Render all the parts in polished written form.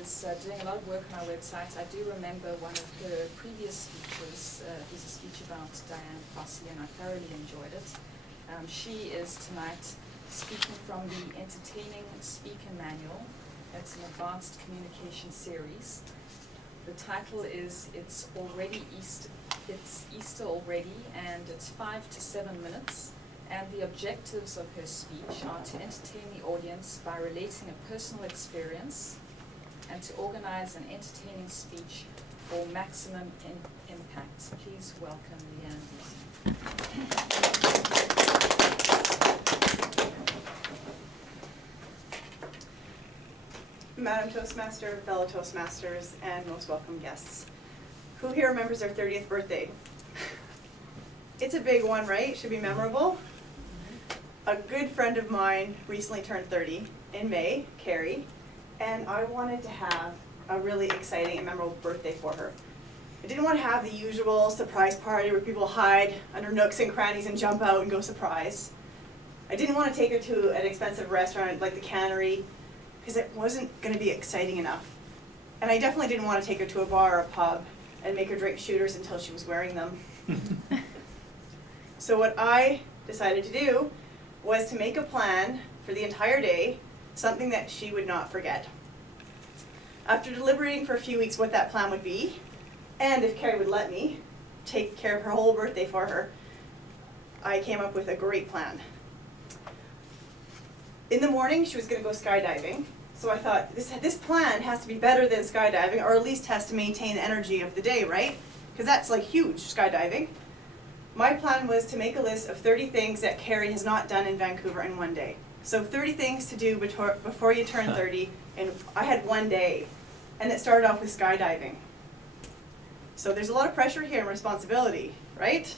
is doing a lot of work on our website. I do remember one of her previous speeches was a speech about Diane Fossey, and I thoroughly enjoyed it. She is tonight speaking from the Entertaining Speaker Manual. It's an advanced communication series. The title is It's Easter Already, and it's 5 to 7 minutes. And the objectives of her speech are to entertain the audience by relating a personal experience and to organize an entertaining speech for maximum impact. Please welcome Leanne. Madam Toastmaster, fellow Toastmasters, and most welcome guests. Who here remembers their 30th birthday? It's a big one, right? Should be memorable. A good friend of mine recently turned 30 in May, Carrie, and I wanted to have a really exciting and memorable birthday for her. I didn't want to have the usual surprise party where people hide under nooks and crannies and jump out and go surprise. I didn't want to take her to an expensive restaurant like the Cannery because it wasn't going to be exciting enough. And I definitely didn't want to take her to a bar or a pub and make her drink shooters until she was wearing them. So what I decided to do was to make a plan for the entire day, something that she would not forget. After deliberating for a few weeks what that plan would be, and if Carrie would let me take care of her whole birthday for her, I came up with a great plan. In the morning, she was going to go skydiving, so I thought, this plan has to be better than skydiving, or at least has to maintain the energy of the day, right? Because that's like huge, skydiving. My plan was to make a list of 30 things that Carrie has not done in Vancouver in one day. So 30 things to do before you turn 30, and I had one day. And it started off with skydiving. So there's a lot of pressure here and responsibility, right?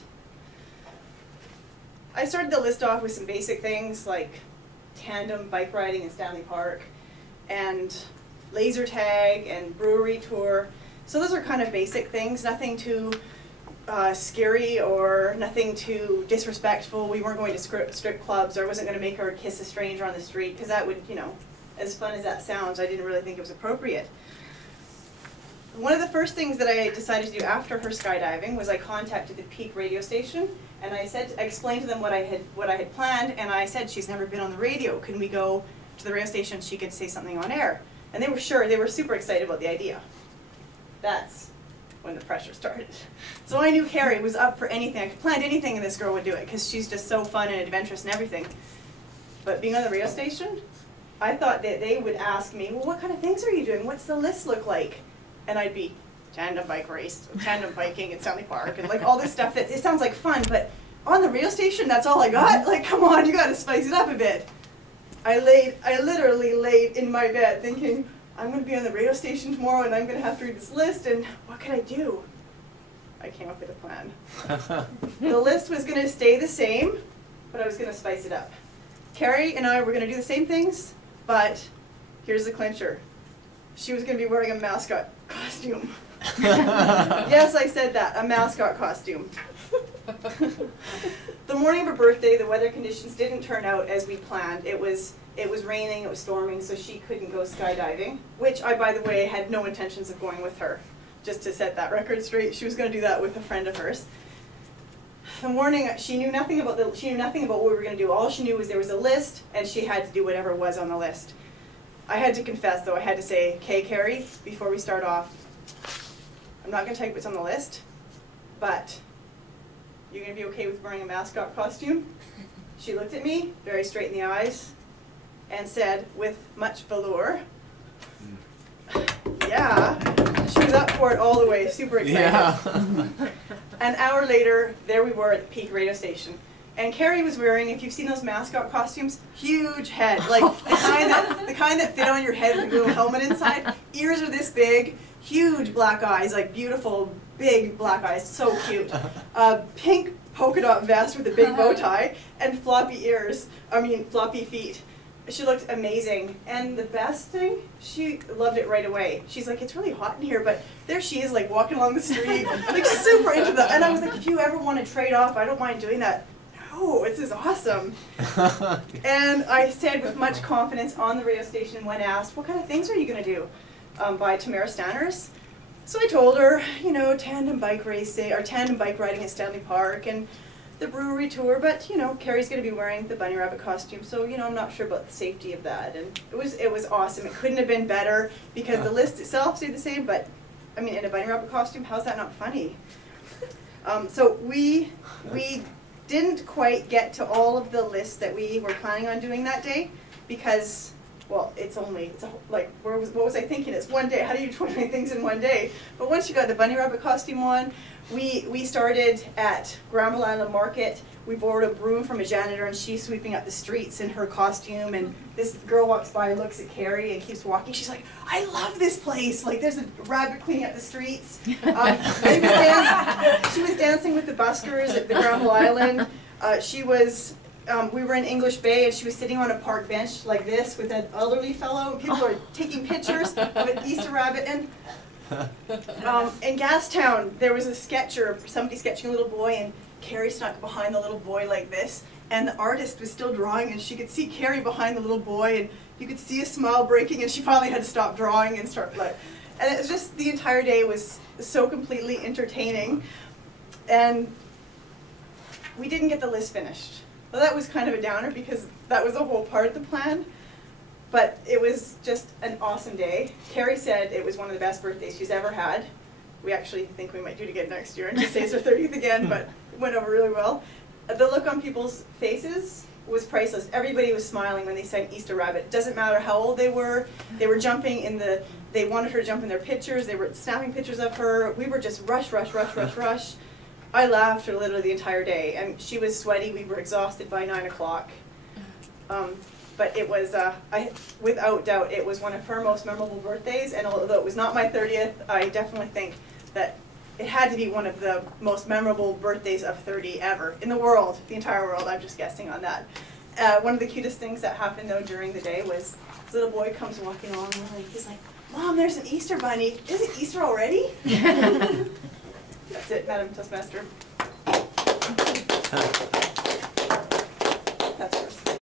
I started the list off with some basic things like tandem bike riding in Stanley Park, and laser tag, and brewery tour. So those are kind of basic things, nothing too scary or nothing too disrespectful. We weren't going to strip clubs, or I wasn't going to make her kiss a stranger on the street, because that would, you know, as fun as that sounds, I didn't really think it was appropriate. One of the first things that I decided to do after her skydiving was I contacted the Peak radio station, and I explained to them what I had planned, and I said, she's never been on the radio. Can we go to the radio station? She could say something on air. And they were sure. They were super excited about the idea. That's when the pressure started. So I knew Carrie was up for anything. I could plan anything and this girl would do it because she's just so fun and adventurous and everything. But being on the radio station, I thought that they would ask me, well, what kind of things are you doing? What's the list look like? And I'd be tandem bike race, tandem biking in Stanley Park, and like all this stuff that it sounds like fun, but on the radio station, that's all I got? Like, come on, you gotta spice it up a bit. I literally laid in my bed thinking, I'm going to be on the radio station tomorrow and I'm going to have to read this list, and what can I do? I came up with a plan. The list was going to stay the same, but I was going to spice it up. Carrie and I were going to do the same things, but here's the clincher. She was going to be wearing a mascot costume. Yes, I said that, a mascot costume. The morning of her birthday, the weather conditions didn't turn out as we planned. It was raining, it was storming, so she couldn't go skydiving, which I, by the way, had no intentions of going with her. Just to set that record straight, she was going to do that with a friend of hers. The morning, she knew nothing about what we were going to do. All she knew was there was a list, and she had to do whatever was on the list. I had to confess, though, I had to say, okay, Carrie, before we start off, I'm not going to tell you what's on the list, but you're going to be okay with wearing a mascot costume? She looked at me, very straight in the eyes, and said, with much velour, yeah. She was up for it all the way, super excited. Yeah. An hour later, there we were at the Peak radio station. And Carrie was wearing, if you've seen those mascot costumes, huge head. Like the kind that fit on your head with a little helmet inside. Ears are this big, huge black eyes, like beautiful, big black eyes, so cute. Pink polka dot vest with a big bow tie, and floppy feet. She looked amazing, and the best thing, she loved it right away. She's like, it's really hot in here, but there she is, like walking along the street, like super into that. And I was like, if you ever want to trade off, I don't mind doing that. No, this is awesome. And I said with much confidence on the radio station when asked, what kind of things are you going to do? by Tamara Stanners. So I told her, you know, tandem bike racing, or tandem bike riding at Stanley Park, and the brewery tour, but, you know, Carrie's going to be wearing the bunny rabbit costume, so, you know, I'm not sure about the safety of that. And it was awesome. It couldn't have been better, because the list itself stayed the same, but, I mean, in a bunny rabbit costume, how's that not funny? So we didn't quite get to all of the lists that we were planning on doing that day, because, well, like, what was I thinking? It's one day. How do you do 20 things in one day? But once you got the bunny rabbit costume on, we started at Granville Island Market. We borrowed a broom from a janitor, and she's sweeping up the streets in her costume. And this girl walks by, looks at Carrie, and keeps walking. She's like, "I love this place. Like, there's a rabbit cleaning up the streets." She was dancing with the buskers at the Granville Island. We were in English Bay, and she was sitting on a park bench like this with an elderly fellow. And people were taking pictures of an Easter rabbit. And in Gastown, there was a sketcher, somebody sketching a little boy, and Carrie snuck behind the little boy like this. And the artist was still drawing, and she could see Carrie behind the little boy, and you could see a smile breaking, and she finally had to stop drawing and start like. And it was just, the entire day was so completely entertaining. And we didn't get the list finished. Well, that was kind of a downer, because that was a whole part of the plan. But it was just an awesome day. Carrie said it was one of the best birthdays she's ever had. We actually think we might do it again next year and just say it's her 30th again, but it went over really well. The look on people's faces was priceless. Everybody was smiling when they sang Easter Rabbit. It doesn't matter how old they were jumping in they wanted her to jump in their pictures, they were snapping pictures of her. We were just rush, rush, rush, rush, rush. I laughed for literally the entire day, and she was sweaty. We were exhausted by 9 o'clock. But it was, without doubt, it was one of her most memorable birthdays, and although it was not my 30th, I definitely think that it had to be one of the most memorable birthdays of 30 ever, in the world, the entire world. I'm just guessing on that. One of the cutest things that happened, though, during the day was this little boy comes walking along, and he's like, "Mom, there's an Easter bunny. Is it Easter already?" That's it, Madam Toastmaster.